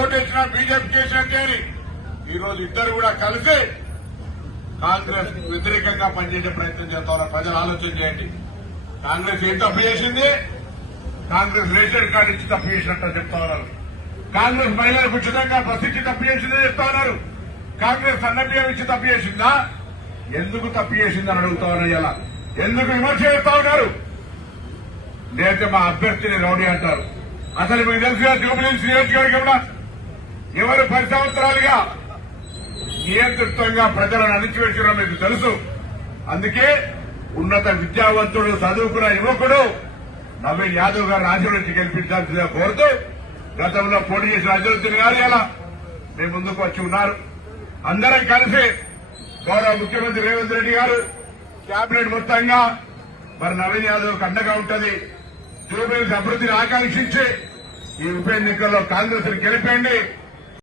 ఓటేసినా BJP చేసినట్టే అని ఈ రోజు ఇద్దరు కూడా కలిసి కాంగ్రెస్ వ్యతిరేకంగా పనిచేసే ప్రయత్నం చేస్తున్నారు. ప్రజలు ఆలోచన చేయండి. కాంగ్రెస్ ఏం తప్పు చేసింది? కాంగ్రెస్ రేషన్ కార్డు ఇచ్చి తప్పు చేసినట్టు చెప్తా ఉన్నారు. కాంగ్రెస్ మహిళలకు ఉచితంగా బస్సు ఇచ్చి తప్పు చేసిందని చెప్తా ఉన్నారు. కాంగ్రెస్ సన్నబియ్యం ఇచ్చి తప్పు చేసిందా? ఎందుకు తప్పు చేసిందని అడుగుతా ఉన్నారు. ఇలా ఎందుకు విమర్శ చేస్తా ఉన్నారు? లేకపోతే మా అభ్యర్థిని రౌడీ అంటారు. అసలు మీకు తెలుసుగా జూబ్లీహిల్స్ నియోజకవర్గంలో ఎవరు 10 సంవత్సరాలుగా నియంత్రితంగా ప్రజలను అణిచివేసినా మీకు తెలుసు. అందుకే ఉన్నత విద్యావంతుడు చదువుకున్న యువకుడు నవీన్ యాదవ్ గారు రాజ్యం నుంచి గెలిపించాల్సిందిగా కోరుతూ గతంలో పోటీ చేసిన అజరుద్దీన్ గారు ఇలా మీ ముందుకు వచ్చి ఉన్నారు. అందరం కలిసి గౌరవ ముఖ్యమంత్రి రేవంత్ రెడ్డి గారు కేబినెట్ మొత్తంగా మరి నవీన్ యాదవ్ అండగా ఉంటుంది. జూబ్లీహిల్స్ అభివృద్ధిని ఆకాంక్షించి ఈ ఉప ఎన్నికల్లో కాంగ్రెస్ ని గెలిపేయండి.